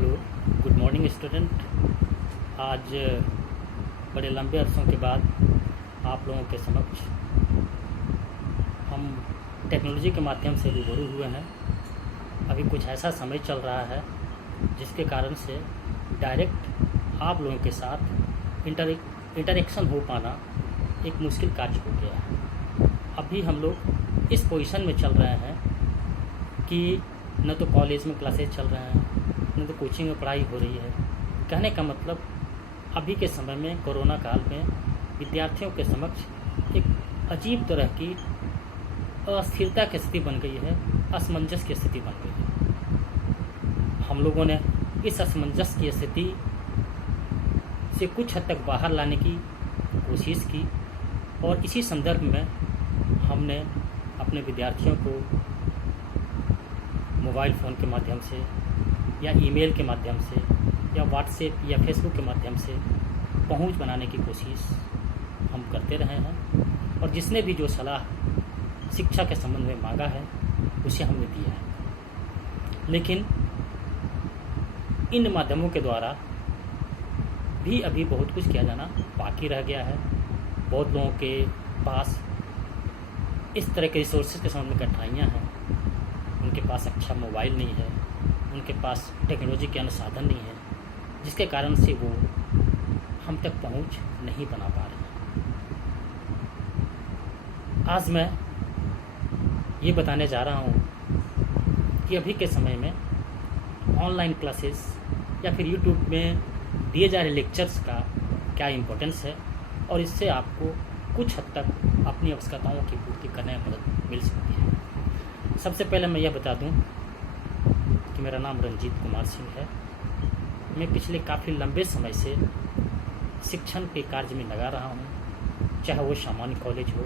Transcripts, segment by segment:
Hello, good morning student. आज बड़े लंबे अरसों के बाद आप लोगों के समक्ष हम टेक्नोलॉजी के माध्यम से रूबरू हुए हैं। अभी कुछ ऐसा समय चल रहा है जिसके कारण से डायरेक्ट आप लोगों के साथ इंटरेक्शन हो पाना एक मुश्किल कार्य हो गया है। अभी हम लोग इस पोजीशन में चल रहे हैं कि न तो कॉलेज में क्लासेस चल रहे हैं, न तो कोचिंग में पढ़ाई हो रही है। कहने का मतलब अभी के समय में कोरोना काल में विद्यार्थियों के समक्ष एक अजीब तरह की अस्थिरता की स्थिति बन गई है, असमंजस की स्थिति बन गई है। हम लोगों ने इस असमंजस की स्थिति से कुछ हद तक बाहर लाने की कोशिश की और इसी संदर्भ में हमने अपने विद्यार्थियों को मोबाइल फ़ोन के माध्यम से या ईमेल के माध्यम से या व्हाट्सएप या फेसबुक के माध्यम से पहुंच बनाने की कोशिश हम करते रहे हैं और जिसने भी जो सलाह शिक्षा के संबंध में मांगा है उसे हमने दिया है। लेकिन इन माध्यमों के द्वारा भी अभी बहुत कुछ किया जाना बाकी रह गया है। बहुत लोगों के पास इस तरह के रिसोर्सेज के संबंध में कठिनाइयाँ हैं। उनके पास अच्छा मोबाइल नहीं है, उनके पास टेक्नोलॉजी के अनुसाधन नहीं है, जिसके कारण से वो हम तक पहुंच नहीं बना पा रहे हैं। आज मैं ये बताने जा रहा हूँ कि अभी के समय में ऑनलाइन क्लासेस या फिर यूट्यूब में दिए जा रहे लेक्चर्स का क्या इम्पोर्टेंस है और इससे आपको कुछ हद तक अपनी आवश्यकताओं की पूर्ति करने में मदद मिल सकती है। सबसे पहले मैं यह बता दूं कि मेरा नाम रंजीत कुमार सिंह है। मैं पिछले काफ़ी लंबे समय से शिक्षण के कार्य में लगा रहा हूं, चाहे वो सामान्य कॉलेज हो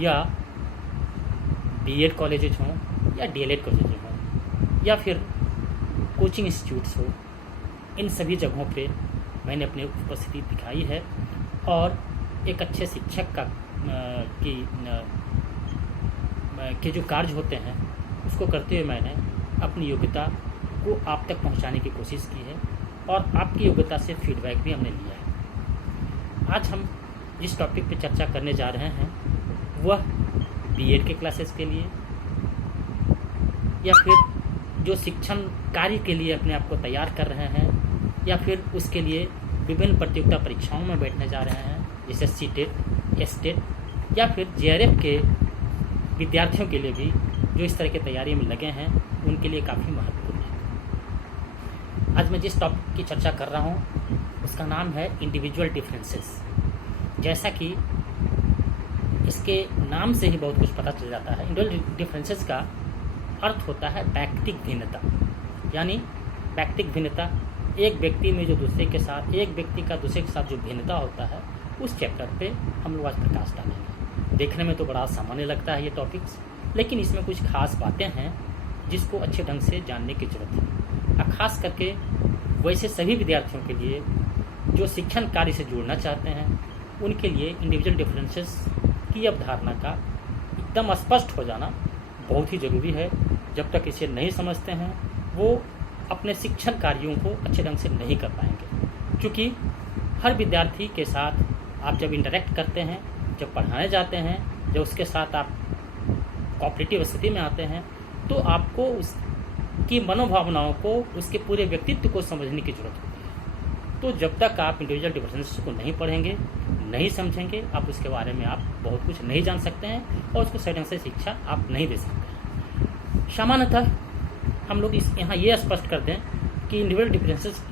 या बीएड कॉलेजेज हों या डीएलएड कॉलेजेज हों या फिर कोचिंग इंस्टीट्यूट्स हो। इन सभी जगहों पे मैंने अपनी उपस्थिति दिखाई है और एक अच्छे शिक्षक के जो कार्य होते हैं उसको करते हुए मैंने अपनी योग्यता को आप तक पहुंचाने की कोशिश की है और आपकी योग्यता से फीडबैक भी हमने लिया है। आज हम जिस टॉपिक पे चर्चा करने जा रहे हैं वह बीएड के क्लासेस के लिए या फिर जो शिक्षण कार्य के लिए अपने आप को तैयार कर रहे हैं या फिर उसके लिए विभिन्न प्रतियोगिता परीक्षाओं में बैठने जा रहे हैं, जैसे सीटेट, एसटेट या फिर जेआरएफ के विद्यार्थियों के लिए भी जो इस तरह की तैयारी में लगे हैं उनके लिए काफ़ी महत्वपूर्ण है। आज मैं जिस टॉपिक की चर्चा कर रहा हूँ उसका नाम है इंडिविजुअल डिफरेंसेस। जैसा कि इसके नाम से ही बहुत कुछ पता चल जाता है, इंडिविजुअल डिफरेंसेस का अर्थ होता है व्यक्तिगत भिन्नता। यानी व्यक्तिगत भिन्नता एक व्यक्ति में जो दूसरे के साथ, एक व्यक्ति का दूसरे के साथ जो भिन्नता होता है उस चैप्टर पे हम लोग आज प्रकाश डालेंगे। देखने में तो बड़ा सामान्य लगता है ये टॉपिक्स, लेकिन इसमें कुछ खास बातें हैं जिसको अच्छे ढंग से जानने की जरूरत है। और ख़ास करके वैसे सभी विद्यार्थियों के लिए जो शिक्षण कार्य से जुड़ना चाहते हैं उनके लिए इंडिविजुअल डिफरेंसेस की अवधारणा का एकदम स्पष्ट हो जाना बहुत ही ज़रूरी है। जब तक इसे नहीं समझते हैं वो अपने शिक्षण कार्यों को अच्छे ढंग से नहीं कर पाएंगे। क्योंकि हर विद्यार्थी के साथ आप जब इंटरेक्ट करते हैं, जब पढ़ाने जाते हैं, जब उसके साथ आप कोऑपरेटिव स्थिति में आते हैं तो आपको उसकी मनोभावनाओं को, उसके पूरे व्यक्तित्व को समझने की जरूरत होती है। तो जब तक आप इंडिविजुअल डिफरेंसेस को नहीं पढ़ेंगे, नहीं समझेंगे, आप उसके बारे में आप बहुत कुछ नहीं जान सकते हैं और उसको सही ढंग से शिक्षा आप नहीं दे सकते हैं। सामान्यतः हम लोग यहाँ ये स्पष्ट कर दें कि इंडिविजुअल डिफरेंसेस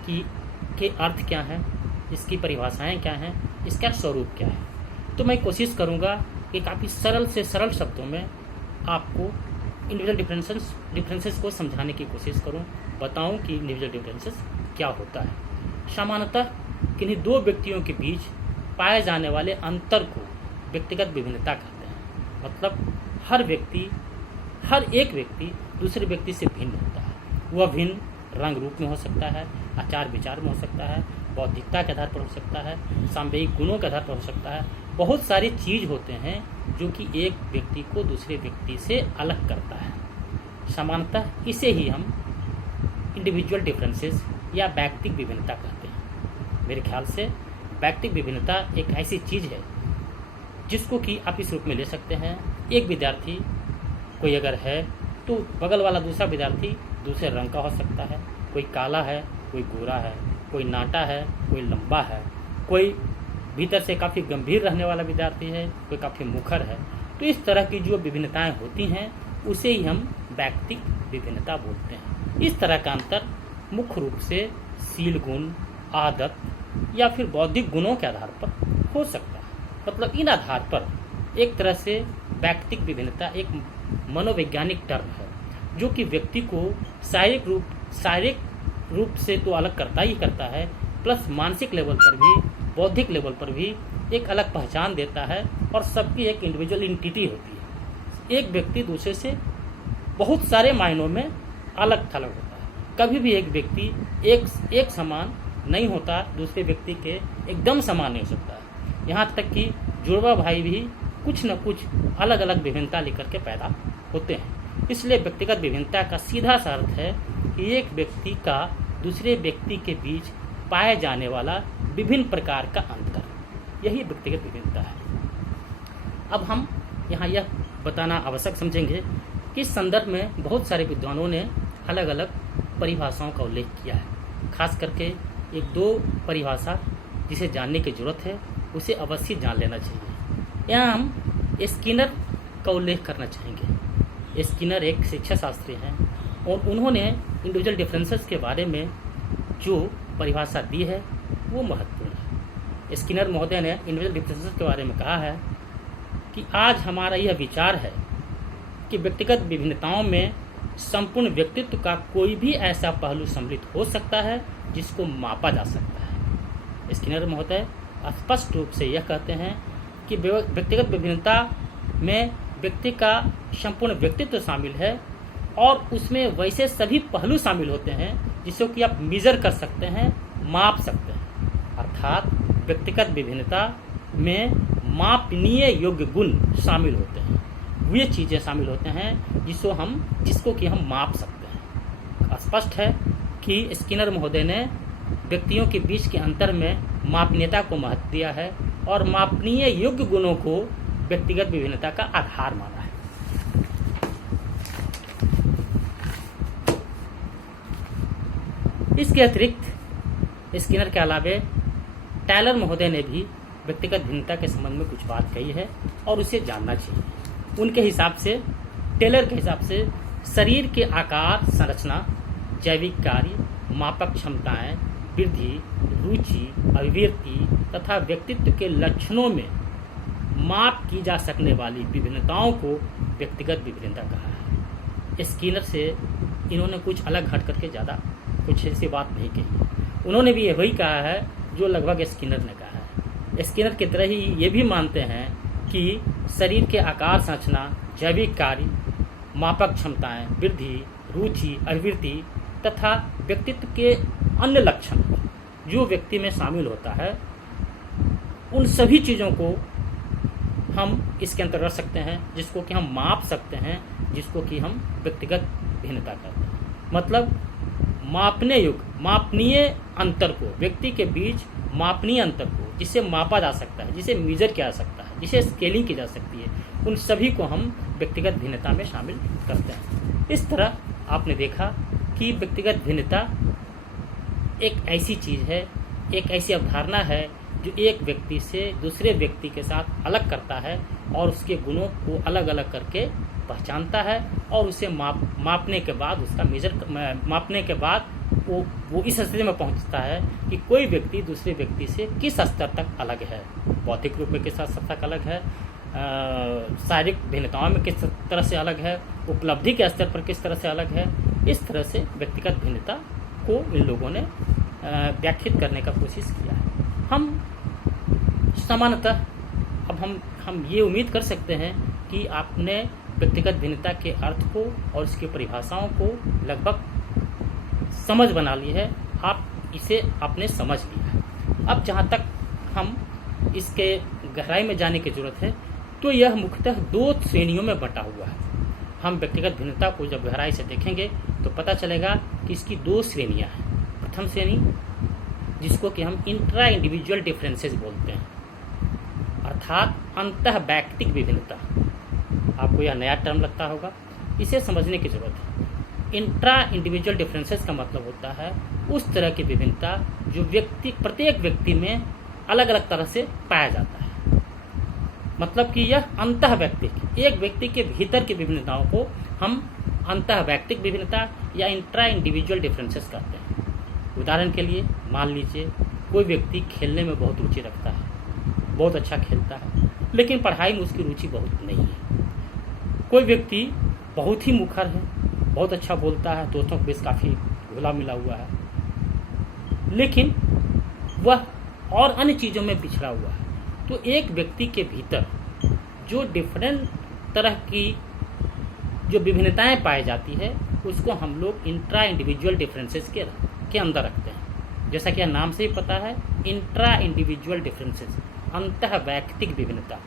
के अर्थ क्या हैं, इसकी परिभाषाएँ क्या हैं, इसका स्वरूप क्या है। तो मैं कोशिश करूँगा कि काफ़ी सरल से सरल शब्दों में आपको इंडिविजुअल डिफरेंसेस को समझाने की कोशिश करूं, बताऊं कि इंडिविजुअल डिफरेंसेस क्या होता है। सामान्यतः किन्हीं दो व्यक्तियों के बीच पाए जाने वाले अंतर को व्यक्तिगत विभिन्नता कहते हैं। मतलब हर एक व्यक्ति दूसरे व्यक्ति से भिन्न होता है। वह भिन्न रंग रूप में हो सकता है, आचार विचार में हो सकता है, बौद्धिकता के आधार पर हो सकता है, सामवेगिक गुणों के आधार पर हो सकता है। बहुत सारी चीज़ होते हैं जो कि एक व्यक्ति को दूसरे व्यक्ति से अलग करता है। सामान्यतः इसे ही हम इंडिविजुअल डिफरेंसेस या व्यक्तिक विभिन्नता कहते हैं। मेरे ख्याल से व्यक्तिक विभिन्नता एक ऐसी चीज़ है जिसको कि आप इस रूप में ले सकते हैं। एक विद्यार्थी कोई अगर है तो बगल वाला दूसरा विद्यार्थी दूसरे रंग का हो सकता है, कोई काला है, कोई गोरा है, कोई नाटा है, कोई लंबा है, कोई भीतर से काफ़ी गंभीर रहने वाला विद्यार्थी है, कोई काफ़ी मुखर है। तो इस तरह की जो विभिन्नताएं होती हैं उसे ही हम व्यक्तिक विभिन्नता बोलते हैं। इस तरह का अंतर मुख्य रूप से शील गुण, आदत या फिर बौद्धिक गुणों के आधार पर हो सकता है। मतलब इन आधार पर एक तरह से व्यक्तिक विभिन्नता एक मनोवैज्ञानिक टर्म है जो कि व्यक्ति को शारीरिक रूप से तो अलग करता ही करता है, प्लस मानसिक लेवल पर भी, बौद्धिक लेवल पर भी एक अलग पहचान देता है और सबकी एक इंडिविजुअल एंटिटी होती है। एक व्यक्ति दूसरे से बहुत सारे मायनों में अलग थलग होता है। कभी भी एक व्यक्ति एक समान नहीं होता, दूसरे व्यक्ति के एकदम समान नहीं हो सकता है। यहाँ तक कि जुड़वा भाई भी कुछ न कुछ अलग अलग विभिन्नता लेकर के पैदा होते हैं। इसलिए व्यक्तिगत विभिन्नता का सीधा सा अर्थ है कि एक व्यक्ति का दूसरे व्यक्ति के बीच पाए जाने वाला विभिन्न प्रकार का अंतर, यही व्यक्तिगत विभिन्नता है। अब हम यहाँ यह बताना आवश्यक समझेंगे कि इस संदर्भ में बहुत सारे विद्वानों ने अलग अलग परिभाषाओं का उल्लेख किया है। खास करके एक दो परिभाषा जिसे जानने की जरूरत है उसे अवश्य जान लेना चाहिए। यहाँ हम स्किनर का उल्लेख करना चाहेंगे। स्किनर एक शिक्षा शास्त्री हैं और उन्होंने इंडिविजुअल डिफरेंसेस के बारे में जो परिभाषा दी है वो महत्वपूर्ण है। स्किनर महोदय ने इंडिविजुअल डिफरेंसेस के बारे में कहा है कि आज हमारा यह विचार है कि व्यक्तिगत विभिन्नताओं में संपूर्ण व्यक्तित्व का कोई भी ऐसा पहलू सम्मिलित हो सकता है जिसको मापा जा सकता है। स्किनर महोदय स्पष्ट रूप से यह कहते हैं कि व्यक्तिगत विभिन्नता में व्यक्ति का संपूर्ण व्यक्तित्व शामिल है और उसमें वैसे सभी पहलू शामिल होते हैं जिसको कि आप मेजर कर सकते हैं, माप सकते हैं। अर्थात व्यक्तिगत विभिन्नता में मापनीय योग्य गुण शामिल होते हैं, वे चीज़ें शामिल होते हैं जिसको कि हम माप सकते हैं। स्पष्ट है कि स्किनर महोदय ने व्यक्तियों के बीच के अंतर में मापनीयता को महत्व दिया है और मापनीय योग्य गुणों को व्यक्तिगत विभिन्नता का आधार माना है। इसके अतिरिक्त स्किनर के अलावे टैलर महोदय ने भी व्यक्तिगत भिन्नता के संबंध में कुछ बात कही है और उसे जानना चाहिए। उनके हिसाब से, टेलर के हिसाब से, शरीर के आकार, संरचना, जैविक कार्य, मापक क्षमताएं, वृद्धि, रुचि, अभिव्यक्ति तथा व्यक्तित्व के लक्षणों में माप की जा सकने वाली विभिन्नताओं को व्यक्तिगत विभिन्नता कहा है। स्किनर से इन्होंने कुछ अलग हट करके ज़्यादा कुछ ऐसी बात नहीं कही। उन्होंने भी वही कहा है जो लगभग स्किनर ने कहा है। स्किनर की तरह ही ये भी मानते हैं कि शरीर के आकार, संरचना, जैविक कार्य, मापक क्षमताएं, वृद्धि, रुचि, अभिवृत्ति तथा व्यक्तित्व के अन्य लक्षण जो व्यक्ति में शामिल होता है, उन सभी चीज़ों को हम इसके अंतर्गत रख सकते हैं, जिसको कि हम माप सकते हैं, जिसको कि हम व्यक्तिगत भिन्नता कहते हैं। मतलब मापने योग्य, मापनीय अंतर को, व्यक्ति के बीच मापनीय अंतर को जिसे मापा जा सकता है, जिसे मेजर किया जा सकता है, जिसे स्केलिंग की जा सकती है, उन सभी को हम व्यक्तिगत भिन्नता में शामिल करते हैं। इस तरह आपने देखा कि व्यक्तिगत भिन्नता एक ऐसी चीज़ है, एक ऐसी अवधारणा है जो एक व्यक्ति से दूसरे व्यक्ति के साथ अलग करता है और उसके गुणों को अलग अलग करके पहचानता है और उसे मापने के बाद उसका मापने के बाद वो इस स्थिति में पहुंचता है कि कोई व्यक्ति दूसरे व्यक्ति से किस स्तर तक अलग है, भौतिक रूप में किस स्तर तक अलग है, शारीरिक भिन्नताओं में किस तरह से अलग है, उपलब्धि के स्तर पर किस तरह से अलग है। इस तरह से व्यक्तिगत भिन्नता को इन लोगों ने व्याख्यात करने का कोशिश किया है। हम सामान्यतः अब हम ये उम्मीद कर सकते हैं कि आपने व्यक्तिगत भिन्नता के अर्थ को और उसकी परिभाषाओं को लगभग समझ बना ली है, आप इसे आपने समझ लिया है। अब जहाँ तक हम इसके गहराई में जाने की जरूरत है तो यह मुख्यतः दो श्रेणियों में बंटा हुआ है। हम व्यक्तिगत भिन्नता को जब गहराई से देखेंगे तो पता चलेगा कि इसकी दो श्रेणियाँ हैं। प्रथम श्रेणी, जिसको कि हम इंट्रा इंडिविजुअल डिफरेंसेस बोलते हैं, अर्थात अंतः वैयक्तिक विभिन्नता। आपको यह नया टर्म लगता होगा, इसे समझने की जरूरत है। इंट्रा इंडिविजुअल डिफरेंसेस का मतलब होता है उस तरह की विभिन्नता जो प्रत्येक व्यक्ति में अलग अलग तरह से पाया जाता है। मतलब कि यह अंतः वैयक्तिक, एक व्यक्ति के भीतर की विभिन्नताओं को हम अंतः वैयक्तिक विभिन्नता या इंट्रा इंडिविजुअल डिफरेंसेस कहते हैं। उदाहरण के लिए मान लीजिए कोई व्यक्ति खेलने में बहुत रुचि रखता है, बहुत अच्छा खेलता है, लेकिन पढ़ाई में उसकी रुचि बहुत नहीं है। कोई व्यक्ति बहुत ही मुखर है, बहुत अच्छा बोलता है, दोस्तों के बीच काफ़ी घुला मिला हुआ है, लेकिन वह और अन्य चीज़ों में पिछड़ा हुआ है। तो एक व्यक्ति के भीतर जो डिफरेंट तरह की जो विभिन्नताएं पाई जाती है उसको हम लोग इंट्रा इंडिविजुअल डिफरेंसेस के अंदर रखते हैं। जैसा कि नाम से ही पता है, इंट्रा इंडिविजुअल डिफरेंसेस, अंतः वैयक्तिक विभिन्नता,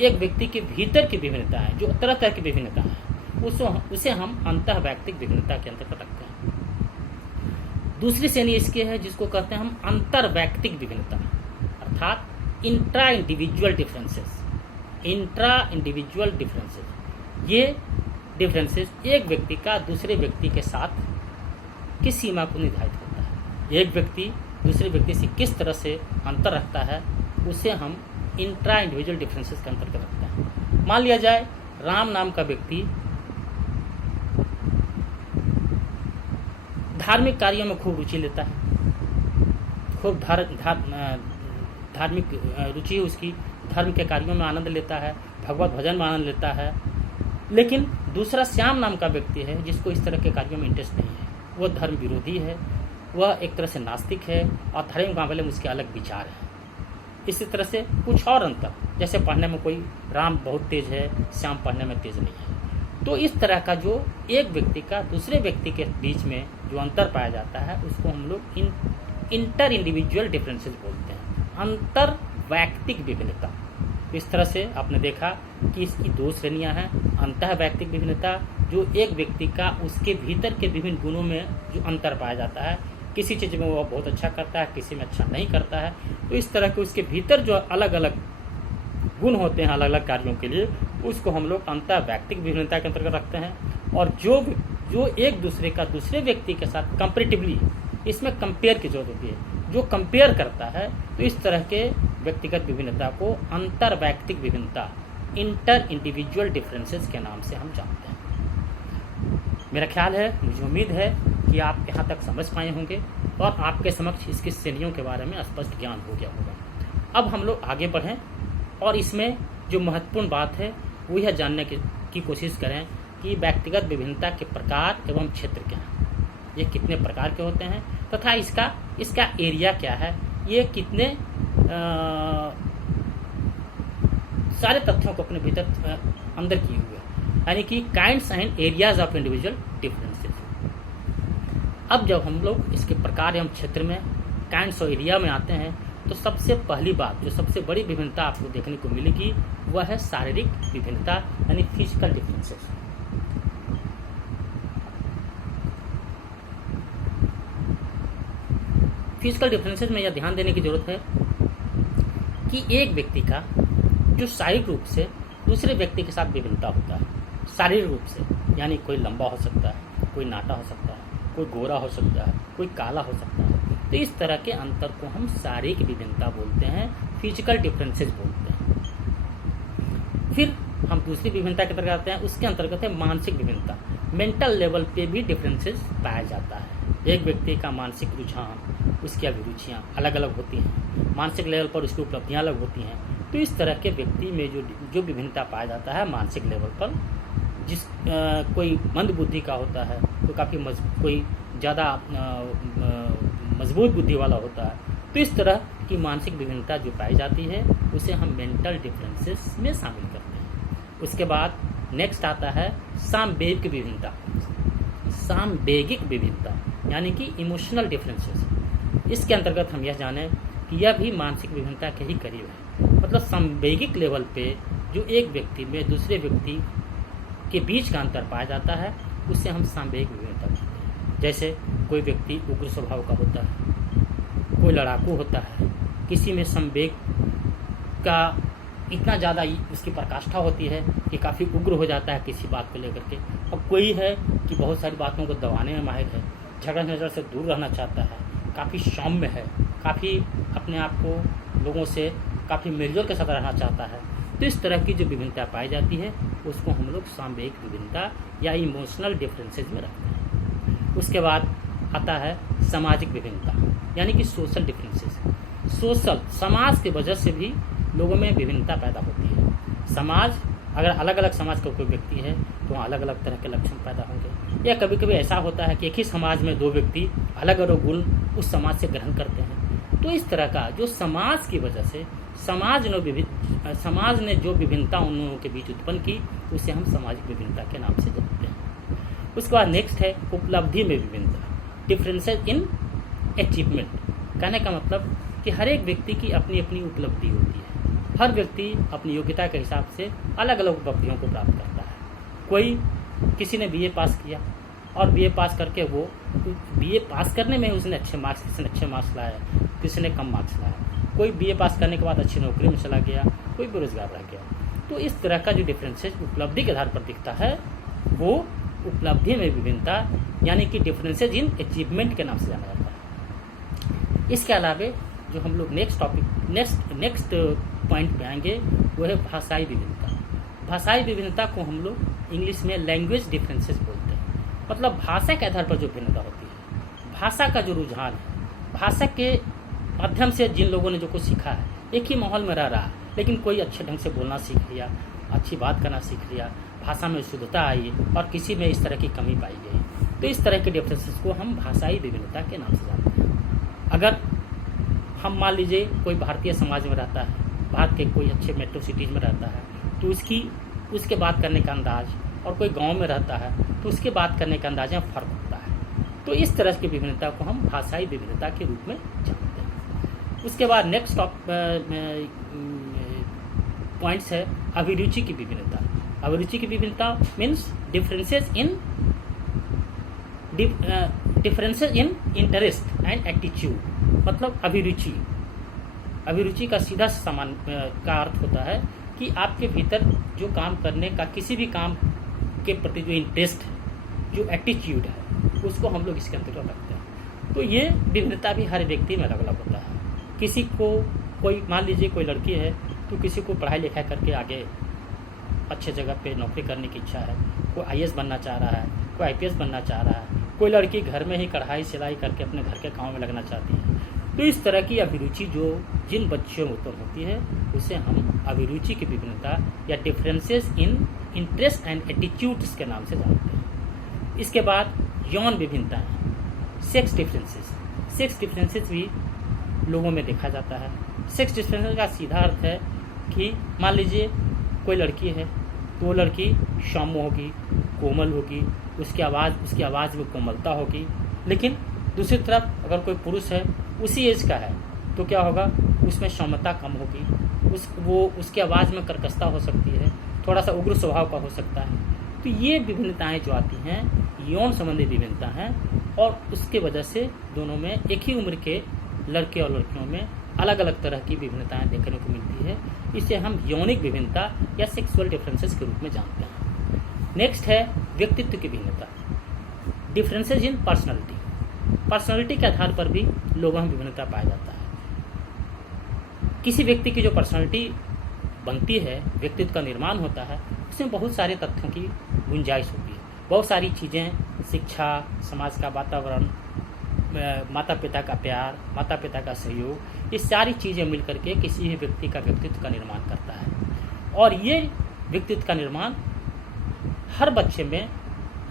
एक व्यक्ति के भीतर की विभिन्नता है, जो तरह तरह की विभिन्नता है, उसे हम अंतः वैयक्तिक विभिन्नता के अंतर्गत रखते हैं। दूसरी श्रेणी इसकी है जिसको कहते हैं हम अंतर वैयक्तिक विभिन्नता, अर्थात intra individual differences. Intra individual differences, ये डिफरेंसेस एक व्यक्ति का दूसरे व्यक्ति के साथ किस सीमा को निर्धारित करता है। एक व्यक्ति दूसरे व्यक्ति से किस तरह से अंतर रखता है, उसे हम इंट्रा इंडिविजुअल डिफरेंसेस के अंतर्गत रखते हैं। मान लिया जाए राम नाम का व्यक्ति धार्मिक कार्यों में खूब रुचि लेता है, खूब धार्मिक रुचि उसकी, धर्म के कार्यों में आनंद लेता है, भगवत भजन में आनंद लेता है। लेकिन दूसरा श्याम नाम का व्यक्ति है जिसको इस तरह के कार्यों में इंटरेस्ट नहीं है, वह धर्म विरोधी है, वह एक तरह से नास्तिक है और धर्म के मामले में उसके अलग विचार है। इसी तरह से कुछ और अंतर, जैसे पढ़ने में कोई राम बहुत तेज है, श्याम पढ़ने में तेज नहीं है। तो इस तरह का जो एक व्यक्ति का दूसरे व्यक्ति के बीच में जो अंतर पाया जाता है उसको हम लोग इंटर इंडिविजुअल डिफरेंसेस बोलते हैं, अंतर वैयक्तिक विभिन्नता। इस तरह से आपने देखा कि इसकी दो श्रेणियां हैं। अंतः वैयक्तिक विभिन्नता, जो एक व्यक्ति का उसके भीतर के विभिन्न गुणों में जो अंतर पाया जाता है, किसी चीज़ में वह बहुत अच्छा करता है, किसी में अच्छा नहीं करता है, तो इस तरह के उसके भीतर जो अलग अलग गुण होते हैं अलग अलग कार्यों के लिए, उसको हम लोग अंतः वैयक्तिक विभिन्नता के अंतर्गत रखते हैं। और जो एक दूसरे का दूसरे व्यक्ति के साथ कंपेरेटिवली, इसमें कंपेयर की जरूरत होती है, जो कंपेयर करता है, तो इस तरह के व्यक्तिगत विभिन्नता को अंतर वैयक्तिक विभिन्नता, इंटर इंडिविजुअल डिफरेंसेस के नाम से हम जानते हैं। मेरा ख्याल है, मुझे उम्मीद है कि आप यहाँ तक समझ पाए होंगे और आपके समक्ष इसकी श्रेणियों के बारे में स्पष्ट ज्ञान हो गया होगा। अब हम लोग आगे बढ़ें और इसमें जो महत्वपूर्ण बात है वो यह जानने की कोशिश करें कि व्यक्तिगत विभिन्नता के प्रकार एवं क्षेत्र क्या हैं, ये कितने प्रकार के होते हैं तथा इसका एरिया क्या है, ये कितने सारे तथ्यों को अपने भीतर अंदर किए हुए हैं, यानी कि kinds and areas of individual differences. अब जब हम लोग इसके प्रकार एवं क्षेत्र में काइंड्स और एरिया में आते हैं तो सबसे पहली बात, जो सबसे बड़ी विभिन्नता आपको देखने को मिलेगी, वह है शारीरिक विभिन्नता, यानी फिजिकल डिफरेंसेस। फिजिकल डिफरेंसेस में यह ध्यान देने की जरूरत है कि एक व्यक्ति का जो शारीरिक रूप से दूसरे व्यक्ति के साथ विभिन्नता होता है, शारीरिक रूप से, यानी कोई लंबा हो सकता है, कोई नाटा हो सकता है, कोई गोरा हो सकता है, कोई काला हो सकता है, तो इस तरह के अंतर को हम शारीरिक विभिन्नता बोलते हैं, फिजिकल डिफरेंसेस बोलते हैं। फिर हम दूसरी विभिन्नता के अंतर्गत आते हैं, उसके अंतर्गत है मानसिक विभिन्नता। मेंटल लेवल पे भी डिफरेंसेस पाया जाता है। एक व्यक्ति का मानसिक रुझान, उसकी अभिरुचियाँ अलग अलग होती हैं, मानसिक लेवल पर उसकी उपलब्धियाँ अलग होती हैं। तो इस तरह के व्यक्ति में जो विभिन्नता पाया जाता है मानसिक लेवल पर, कोई मंद बुद्धि का होता है, तो काफ़ी कोई ज़्यादा मजबूत बुद्धि वाला होता है, तो इस तरह की मानसिक विभिन्नता जो पाई जाती है उसे हम मेंटल डिफरेंसेस में शामिल करते हैं। उसके बाद नेक्स्ट आता है सामवेगिक विभिन्नता। सामवेगिक विभिन्नता यानी कि इमोशनल डिफरेंसेस। इसके अंतर्गत हम यह जानें कि यह भी मानसिक विभिन्नता के ही करीब है। मतलब सामवेगिक लेवल पे जो एक व्यक्ति में दूसरे व्यक्ति के बीच का अंतर पाया जाता है उसे हम सामवेगिक विभिन्नता कहते हैं। जैसे कोई व्यक्ति उग्र स्वभाव का होता है, कोई लड़ाकू होता है, किसी में संवेग का इतना ज़्यादा उसकी प्रकाष्ठा होती है कि काफ़ी उग्र हो जाता है किसी बात को लेकर के, और कोई है कि बहुत सारी बातों को दबाने में माहिर है, झगड़ा झगड़ से दूर रहना चाहता है, काफ़ी सौम्य है, काफ़ी अपने आप को लोगों से काफ़ी मेलजोल के साथ रहना चाहता है। तो इस तरह की जो विभिन्नता पाई जाती है उसको हम लोग सामयिक विभिन्नता या इमोशनल डिफरेंसेज में रखते हैं। उसके बाद आता है सामाजिक विभिन्नता यानी कि सोशल डिफरेंसेज। सोशल समाज की वजह से भी लोगों में विभिन्नता पैदा होती है। समाज अगर अलग अलग समाज का कोई व्यक्ति है तो वहाँ अलग अलग तरह के लक्षण पैदा होंगे, या कभी कभी ऐसा होता है कि एक ही समाज में दो व्यक्ति अलग अलग गुण उस समाज से ग्रहण करते हैं। तो इस तरह का जो समाज की वजह से समाज ने जो विभिन्नता उन लोगों के बीच उत्पन्न की उसे हम सामाजिक विभिन्नता के नाम से जानते हैं। उसके बाद नेक्स्ट है उपलब्धि में विभिन्नता, डिफरेंसेज इन अचीवमेंट। कहने का मतलब कि हर एक व्यक्ति की अपनी अपनी उपलब्धि होती है, हर व्यक्ति अपनी योग्यता के हिसाब से अलग अलग उपलब्धियों को प्राप्त करता है। कोई किसी ने बीए पास किया और बीए पास करके वो बीए पास करने में उसने अच्छे मार्क्स, किसी ने अच्छे मार्क्स लाए, किसी ने कम मार्क्स लाए, कोई बीए पास करने के बाद अच्छी नौकरी में चला गया, कोई बेरोजगार रह गया। तो इस तरह का जो डिफरेंसेस उपलब्धि के आधार पर दिखता है वो उपलब्धि में विभिन्नता यानी कि डिफरेंसेज इन अचीवमेंट के नाम से जाना जाता है। इसके अलावा जो हम लोग नेक्स्ट पॉइंट पे आएंगे वो है भाषाई विभिन्नता। भाषाई विभिन्नता को हम लोग इंग्लिश में लैंग्वेज डिफरेंसेस बोलते हैं। मतलब भाषा के आधार पर जो भिन्नता होती है, भाषा का जो रुझान है, भाषा के माध्यम से जिन लोगों ने जो कुछ सीखा है, एक ही माहौल में रह रहा लेकिन कोई अच्छे ढंग से बोलना सीख लिया, अच्छी बात करना सीख लिया, भाषा में शुद्धता आई और किसी में इस तरह की कमी पाई गई, तो इस तरह के डिफरेंसेस को हम भाषाई विभिन्नता के नाम से जानते हैं। अगर हम मान लीजिए कोई भारतीय समाज में रहता है, भारत के कोई अच्छे मेट्रो सिटीज़ में रहता है, तो उसके बात करने का अंदाज, और कोई गांव में रहता है तो उसके बात करने का अंदाज में फ़र्क होता है। तो इस तरह की विभिन्नता को हम भाषाई विभिन्नता के रूप में जानते हैं। उसके बाद नेक्स्ट पॉइंट्स है अभिरुचि की विभिन्नता। अभिरुचि की विभिन्नता means differences in interest and attitude. मतलब अभिरुचि का सीधा समान का अर्थ होता है कि आपके भीतर जो काम करने का, किसी भी काम के प्रति जो इंटरेस्ट है, जो एटीट्यूड है, उसको हम लोग इसके अंतर्गत रखते हैं। तो ये विभिन्नता भी हर व्यक्ति में अलग अलग होता है। किसी को कोई मान लीजिए कोई लड़की है तो किसी को पढ़ाई लिखाई करके आगे अच्छे जगह पे नौकरी करने की इच्छा है, कोई आईएएस बनना चाह रहा है, कोई आईपीएस बनना चाह रहा है, कोई लड़की घर में ही कढ़ाई सिलाई करके अपने घर के काम में लगना चाहती है। तो इस तरह की अभिरुचि जो जिन बच्चों में उत्पन्न होती है उसे हम अभिरुचि की विभिन्नता या differences in interest and attitudes के नाम से जानते हैं। इसके बाद यौन विभिन्नताएं, सेक्स डिफरेंसेस भी लोगों में देखा जाता है। सेक्स डिफरेंसेस का सीधा अर्थ है कि मान लीजिए कोई लड़की है तो वो लड़की सौम्य होगी, कोमल होगी, उसकी आवाज़ में कोमलता होगी। लेकिन दूसरी तरफ अगर कोई पुरुष है उसी एज का है तो क्या होगा, उसमें सौम्यता कम होगी, उसकी आवाज़ में कर्कशता हो सकती है, थोड़ा सा उग्र स्वभाव का हो सकता है। तो ये विभिन्नताएं जो आती हैं यौन संबंधी विभिन्नता हैं, और उसके वजह से दोनों में एक ही उम्र के लड़के और लड़कियों में अलग अलग तरह की विभिन्नताएं देखने को मिलती है। इसे हम यौनिक विभिन्नता या सेक्सुअल डिफरेंसेस के रूप में जानते हैं। नेक्स्ट है व्यक्तित्व की भिन्नता, डिफरेंसेज इन पर्सनालिटी के आधार पर भी लोगों में विभिन्नता पाया जाता है। किसी व्यक्ति की जो पर्सनालिटी बनती है, व्यक्तित्व का निर्माण होता है, उसमें बहुत सारे तथ्यों की गुंजाइश होती है। बहुत सारी चीज़ें, शिक्षा, समाज का वातावरण, माता पिता का प्यार, माता पिता का सहयोग, ये सारी चीज़ें मिलकर के किसी भी व्यक्ति का व्यक्तित्व का निर्माण करता है। और ये व्यक्तित्व का निर्माण हर बच्चे में,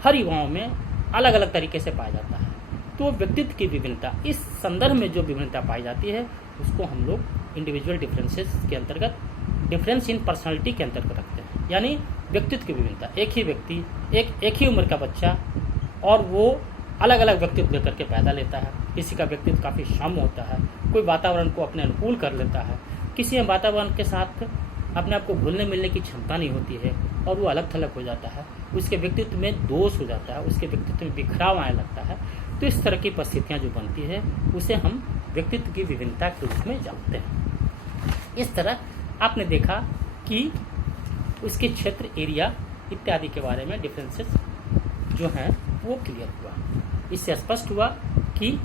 हर युवाओं में अलग अलग तरीके से पाया जाता है। तो व्यक्तित्व की विभिन्नता, इस संदर्भ में जो विभिन्नता पाई जाती है उसको हम लोग इंडिविजुअल डिफरेंसेस के अंतर्गत, डिफरेंस इन पर्सनालिटी के अंतर्गत रखते हैं। यानी व्यक्तित्व की विभिन्नता, एक ही व्यक्ति, एक ही उम्र का बच्चा, और वो अलग अलग व्यक्तित्व लेकर के पैदा लेता है। किसी का व्यक्तित्व काफ़ी सौम्य होता है, कोई वातावरण को अपने अनुकूल कर लेता है, किसी में वातावरण के साथ अपने आप को घुलने मिलने की क्षमता नहीं होती है और वो अलग थलग हो जाता है, उसके व्यक्तित्व में दोष हो जाता है, उसके व्यक्तित्व में बिखराव आने लगता है। तो इस तरह की परिस्थितियाँ जो बनती है उसे हम व्यक्तित्व की विभिन्नता के रूप में जानते हैं। इस तरह आपने देखा कि उसके क्षेत्र, एरिया इत्यादि के बारे में डिफरेंसेस जो हैं वो क्लियर हुआ। इससे स्पष्ट हुआ कि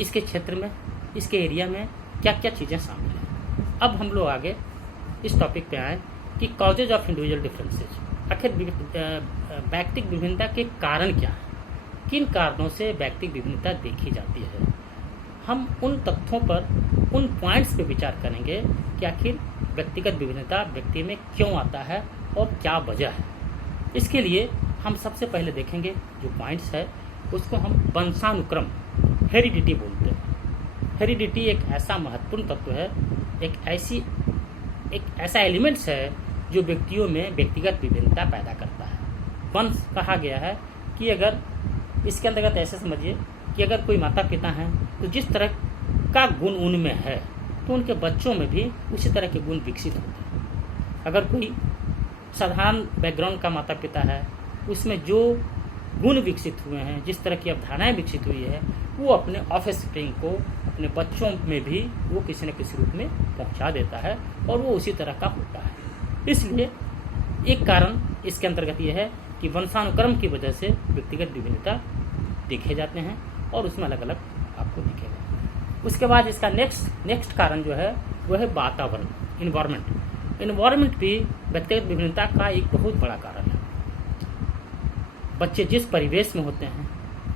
इसके क्षेत्र में, इसके एरिया में क्या क्या चीज़ें शामिल हैं। अब हम लोग आगे इस टॉपिक पे आए कि कॉजेज ऑफ इंडिविजुअल डिफरेंसेज। आखिर व्यक्तिगत विभिन्नता के कारण क्या है, किन कारणों से व्यक्तिगत विभिन्नता देखी जाती है। हम उन तथ्यों पर, उन पॉइंट्स पे विचार करेंगे कि आखिर व्यक्तिगत विभिन्नता व्यक्ति में क्यों आता है और क्या वजह है। इसके लिए हम सबसे पहले देखेंगे जो पॉइंट्स है उसको हम वंशानुक्रम, हेरिडिटी बोलते हैं। हेरिडिटी एक ऐसा महत्वपूर्ण तत्व है, एक ऐसा एलिमेंट्स है जो व्यक्तियों में व्यक्तिगत विभिन्नता पैदा करता है। वंश कहा गया है कि अगर इसके अंतर्गत ऐसे समझिए कि अगर कोई माता पिता हैं तो जिस तरह का गुण उनमें है तो उनके बच्चों में भी उसी तरह के गुण विकसित होते हैं। अगर कोई साधारण बैकग्राउंड का माता पिता है, उसमें जो गुण विकसित हुए हैं, जिस तरह की अवधारणाएं विकसित हुई है, वो अपने ऑफस्प्रिंग को, अपने बच्चों में भी वो किसी न किसी रूप में पहुंचा देता है और वो उसी तरह का होता है। इसलिए एक कारण इसके अंतर्गत ये है कि वंशानुक्रम की वजह से व्यक्तिगत विभिन्नता देखे जाते हैं और उसमें अलग अलग आपको दिखेगा। उसके बाद इसका नेक्स्ट कारण जो है वो है वातावरण, इन्वायरमेंट भी व्यक्तिगत विभिन्नता का एक बहुत बड़ा कारण है। बच्चे जिस परिवेश में होते हैं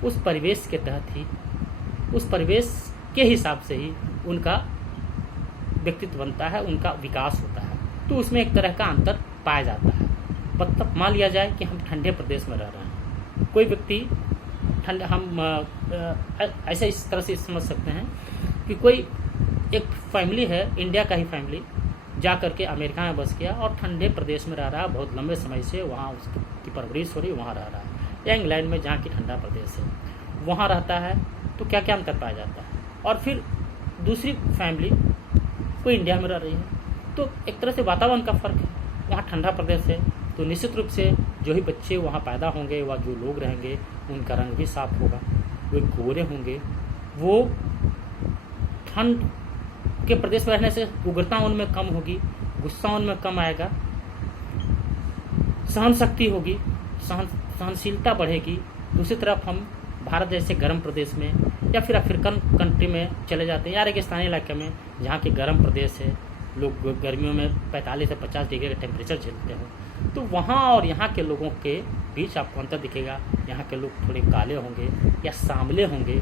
उस परिवेश के तहत ही, उस परिवेश के हिसाब से ही उनका व्यक्तित्व बनता है, उनका विकास होता है। तो उसमें एक तरह का अंतर पाया जाता है। मतलब मान लिया जाए कि हम ठंडे प्रदेश में रह रहे हैं, कोई व्यक्ति ऐसे इस तरह से समझ सकते हैं कि कोई एक फैमिली है, इंडिया का ही फैमिली जा करके अमेरिका में बस गया और ठंडे प्रदेश में रह रहा है, बहुत लंबे समय से वहाँ उसकी परवरिश हो रही, वहाँ रह रहा है। या इंग्लैंड में जहाँ की ठंडा प्रदेश है वहाँ रहता है, तो क्या क्या अंतर पाया जाता है। और फिर दूसरी फैमिली कोई इंडिया में रह रही है, तो एक तरह से वातावरण का फर्क है। वहाँ ठंडा प्रदेश है तो निश्चित रूप से जो ही बच्चे वहाँ पैदा होंगे, वह जो लोग रहेंगे उनका रंग भी साफ होगा, वे गोरे होंगे, वो ठंड के प्रदेश में रहने से उग्रता उनमें कम होगी, गुस्सा उनमें कम आएगा, सहन शक्ति होगी, सहनशीलता बढ़ेगी। दूसरी तरफ हम भारत जैसे गर्म प्रदेश में या फिर अफ्रीकन कंट्री में चले जाते हैं या रेगिस्तानी इलाके में जहाँ के गर्म प्रदेश है, लोग गर्मियों में 45 से 50 डिग्री का टेम्परेचर झेलते हैं, तो वहाँ और यहाँ के लोगों के बीच आपको अंतर दिखेगा। यहाँ के लोग थोड़े काले होंगे या सांवले होंगे,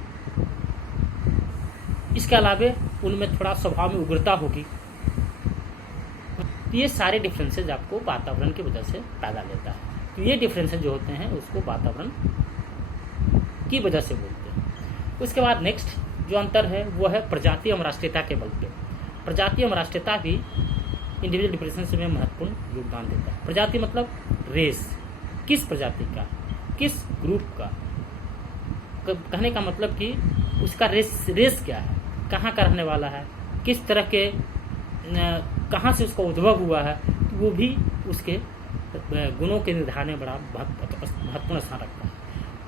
इसके अलावे उनमें थोड़ा स्वभाव में उग्रता होगी। तो ये सारे डिफरेंसेज आपको वातावरण की वजह से पैदा लेता है। तो ये डिफरेंसेज जो होते हैं उसको वातावरण की वजह से बोलते हैं। उसके बाद नेक्स्ट जो अंतर है वो है प्रजाति एवं राष्ट्रीयता के बल पे। प्रजाति एवं राष्ट्रीयता भी इंडिविजुअल डिफरेंसेस में महत्वपूर्ण योगदान देता है। प्रजाति मतलब रेस, किस प्रजाति का, किस ग्रुप का, कहने का मतलब कि उसका रेस क्या है, कहाँ का रहने वाला है, किस तरह के, कहाँ से उसका उद्भव हुआ है, तो वो भी उसके गुणों के निर्धारण में बड़ा महत्वपूर्ण स्थान रखता है।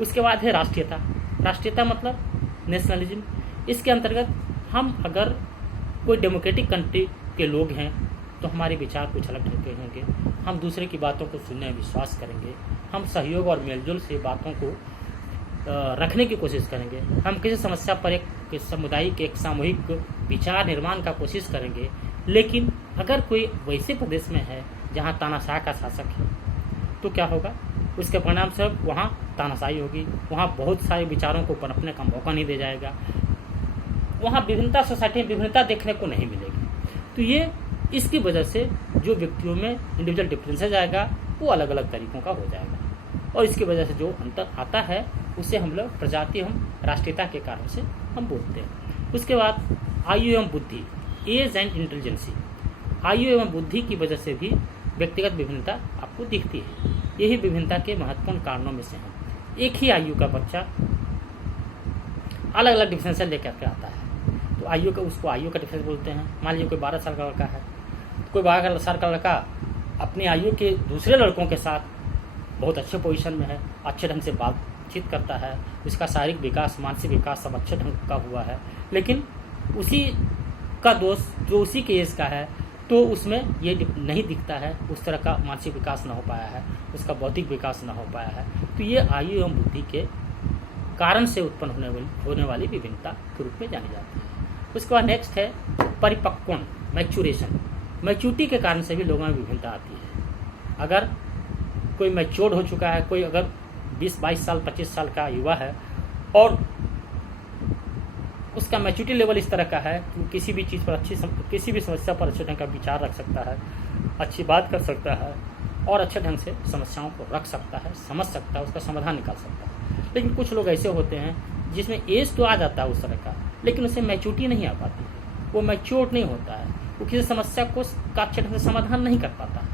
उसके बाद है राष्ट्रीयता। राष्ट्रीयता मतलब नेशनलिज्म। इसके अंतर्गत हम अगर कोई डेमोक्रेटिक कंट्री के लोग हैं तो हमारे विचार कुछ अलग ढंग के होंगे, हम दूसरे की बातों को सुनने में विश्वास करेंगे, हम सहयोग और मेलजोल से बातों को रखने की कोशिश करेंगे, हम किसी समस्या पर एक सामुदायिक, एक सामूहिक विचार निर्माण का कोशिश करेंगे। लेकिन अगर कोई वैसे प्रदेश में है जहाँ तानाशाह का शासक है तो क्या होगा, उसके परिणाम स्वरूप वहाँ तानाशाही होगी, वहाँ बहुत सारे विचारों को पनपने का मौका नहीं दिया जाएगा, वहाँ विभिन्नता, सोसाइटी में विभिन्नता देखने को नहीं मिलेगी। तो ये इसकी वजह से जो व्यक्तियों में इंडिविजुअल डिफरेंसेज आएगा वो अलग अलग तरीकों का हो जाएगा और इसकी वजह से जो अंतर आता है उसे हम लोग प्रजाति एवं राष्ट्रीयता के कारण से हम बोलते हैं। उसके बाद आयु एवं बुद्धि, एज एंड इंटेलिजेंसी। आयु एवं बुद्धि की वजह से भी व्यक्तिगत विभिन्नता आपको दिखती है। यही विभिन्नता के महत्वपूर्ण कारणों में से है। एक ही आयु का बच्चा अलग अलग डिफरेंस लेकर के आता है, तो आयु का, उसको आयु का डिफरेंस बोलते हैं। मान लीजिए कोई 12 साल का लड़का है, कोई 12 साल का लड़का अपनी आयु के दूसरे लड़कों के साथ बहुत अच्छे पोजीशन में है, अच्छे ढंग से बात सुरक्षित करता है, उसका शारीरिक विकास, मानसिक विकास सब अच्छे ढंग का हुआ है, लेकिन उसी का दोष जो उसी के एज का है तो उसमें ये नहीं दिखता है, उस तरह का मानसिक विकास ना हो पाया है, उसका बौद्धिक विकास ना हो पाया है। तो ये आयु एवं बुद्धि के कारण से उत्पन्न होने वाली विभिन्नता के रूप में जानी जाती है। उसके बाद नेक्स्ट है परिपक्वन, मैच्योरेशन। मैच्योरिटी के कारण से भी लोगों में विभिन्नता आती है। अगर कोई मैच्योर्ड हो चुका है, कोई अगर 20-22 साल 25 साल का युवा है और उसका मैच्योरिटी लेवल इस तरह का है कि किसी भी चीज़ पर किसी भी समस्या पर अच्छे ढंग का विचार रख सकता है, अच्छी बात कर सकता है और अच्छे ढंग से समस्याओं को रख सकता है, समझ सकता है, उसका समाधान निकाल सकता है। लेकिन कुछ लोग ऐसे होते हैं जिसमें एज तो आ जाता है उस तरह का, लेकिन उसे मैच्योरिटी नहीं आ पाती है, वो मैच्योर्ड नहीं होता है, वो किसी समस्या को अच्छे ढंग से समाधान नहीं कर पाता।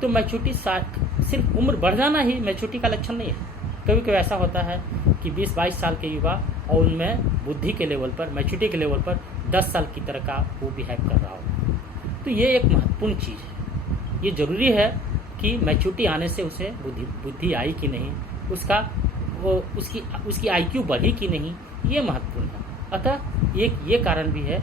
तो मैच्योरिटी सिर्फ उम्र बढ़ जाना ही मैच्योरिटी का लक्षण नहीं है। कभी कभी ऐसा होता है कि 20-22 साल के युवा और उनमें बुद्धि के लेवल पर, मैच्योरिटी के लेवल पर 10 साल की तरह का वो बिहेव कर रहा हो। तो ये एक महत्वपूर्ण चीज़ है। ये जरूरी है कि मैच्योरिटी आने से उसे बुद्धि आई कि नहीं, उसकी IQ बढ़ी कि नहीं, ये महत्वपूर्ण है। अतः ये कारण भी है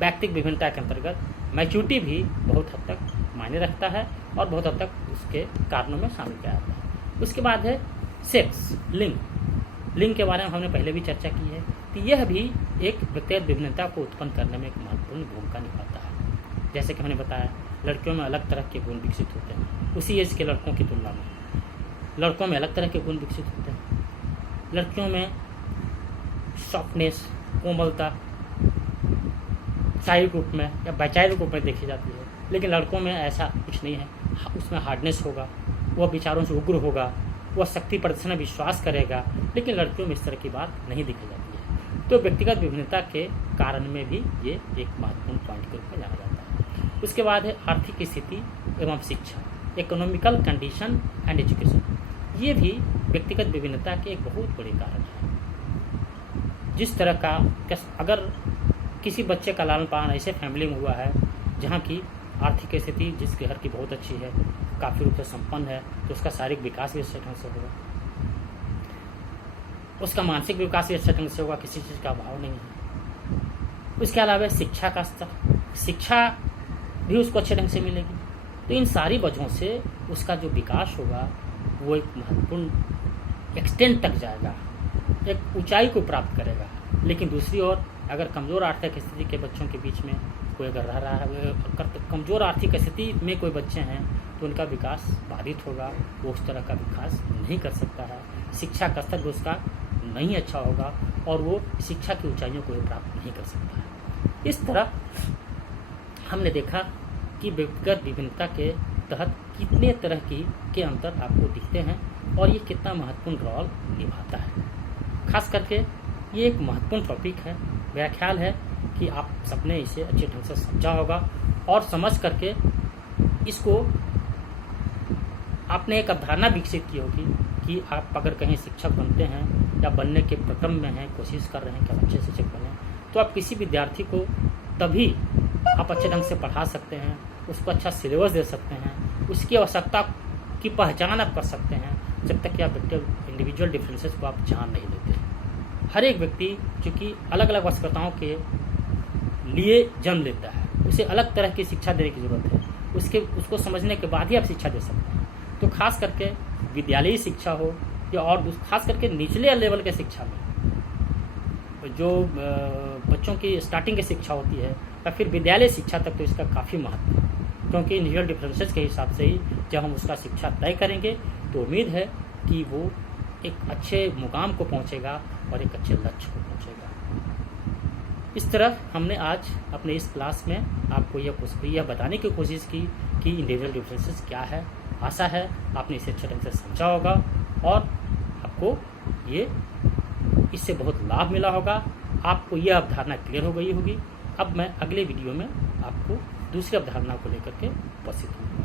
व्यक्तिगत विभिन्नता के अंतर्गत मैच्योरिटी भी बहुत हद तक मायने रखता है और बहुत हद तक उसके कारणों में शामिल किया जाता है। उसके बाद है सेक्स, लिंग के बारे में हमने पहले भी चर्चा की है कि यह भी एक व्यक्तिगत विभिन्नता को उत्पन्न करने में एक महत्वपूर्ण भूमिका निभाता है। जैसे कि हमने बताया, लड़कियों में अलग तरह के गुण विकसित होते हैं उसी एज के लड़कों की तुलना में। लड़कों में अलग तरह के गुण विकसित होते हैं। लड़कियों में सॉफ्टनेस, कोमलता शारीरिक रूप में या वैचारिक रूप में देखी जाती है, लेकिन लड़कों में ऐसा कुछ नहीं है। उसमें हार्डनेस होगा, वह विचारों से उग्र होगा, वह शक्ति प्रदर्शन में विश्वास करेगा, लेकिन लड़कियों में इस तरह की बात नहीं दिखी जाती है। तो व्यक्तिगत विभिन्नता के कारण में भी ये एक महत्वपूर्ण पॉइंट के रूप में जाना जाता है। उसके बाद है आर्थिक स्थिति एवं शिक्षा, इकोनॉमिकल कंडीशन एंड एजुकेशन। ये भी व्यक्तिगत विभिन्नता के एक बहुत बड़े कारण है। जिस तरह का अगर किसी बच्चे का लालन पालन ऐसे फैमिली में हुआ है जहाँ की आर्थिक स्थिति जिस घर की बहुत अच्छी है, काफ़ी रूप से संपन्न है, तो उसका शारीरिक विकास भी अच्छे ढंग से होगा, उसका मानसिक विकास भी अच्छे ढंग से होगा, किसी चीज़ का अभाव नहीं है। उसके अलावा शिक्षा का स्तर, शिक्षा भी उसको अच्छे ढंग से मिलेगी। तो इन सारी वजहों से उसका जो विकास होगा वो एक महत्वपूर्ण एक्सटेंट तक जाएगा, एक ऊंचाई को प्राप्त करेगा। लेकिन दूसरी ओर अगर कमज़ोर आर्थिक स्थिति के बच्चों के बीच में कोई अगर रह रहा है, कमज़ोर आर्थिक स्थिति में कोई बच्चे हैं तो उनका विकास बाधित होगा, वो उस तरह का विकास नहीं कर सकता है, शिक्षा का स्तर भी उसका नहीं अच्छा होगा और वो शिक्षा की ऊंचाइयों को प्राप्त नहीं कर सकता है। इस तरह हमने देखा कि व्यक्तिगत विभिन्नता के तहत कितने तरह के अंतर आपको दिखते हैं और ये कितना महत्वपूर्ण रोल निभाता है। खास करके ये एक महत्वपूर्ण टॉपिक है। मेरा ख्याल है कि आप सबने इसे अच्छे ढंग से समझा होगा और समझ करके इसको आपने एक अवधारणा विकसित की होगी कि आप अगर कहीं शिक्षक बनते हैं या बनने के प्रक्रम में हैं, कोशिश कर रहे हैं कि आप अच्छे शिक्षक बने, तो आप किसी विद्यार्थी को तभी आप अच्छे ढंग से पढ़ा सकते हैं, उसको अच्छा सिलेबस दे सकते हैं, उसकी आवश्यकता की पहचान आप कर सकते हैं, जब तक कि आप इंडिविजुअल डिफरेंसेस को आप जान नहीं लेते। हर एक व्यक्ति चूँकि अलग अलग आवश्यकताओं के लिए जन्म लेता है, उसे अलग तरह की शिक्षा देने की ज़रूरत है। उसको समझने के बाद ही आप शिक्षा दे सकते हैं। तो खास करके विद्यालयी शिक्षा हो या और खास करके निचले लेवल के शिक्षा में जो बच्चों की स्टार्टिंग की शिक्षा होती है या फिर विद्यालय शिक्षा तक, तो इसका काफ़ी महत्व है। क्योंकि इंडिविजुअल डिफरेंसेस के हिसाब से ही जब हम उसका शिक्षा तय करेंगे तो उम्मीद है कि वो एक अच्छे मुकाम को पहुंचेगा और एक अच्छे लक्ष्य को पहुंचेगा। इस तरह हमने आज अपने इस क्लास में आपको यह बताने की कोशिश की कि इंडिविजुअल डिफरेंसेस क्या है। आशा है आपने इसे अच्छे ढंग से समझा होगा और आपको ये इससे बहुत लाभ मिला होगा, आपको यह अवधारणा क्लियर हो गई होगी। अब मैं अगले वीडियो में आपको दूसरी अवधारणा को लेकर के उपस्थित हूँ।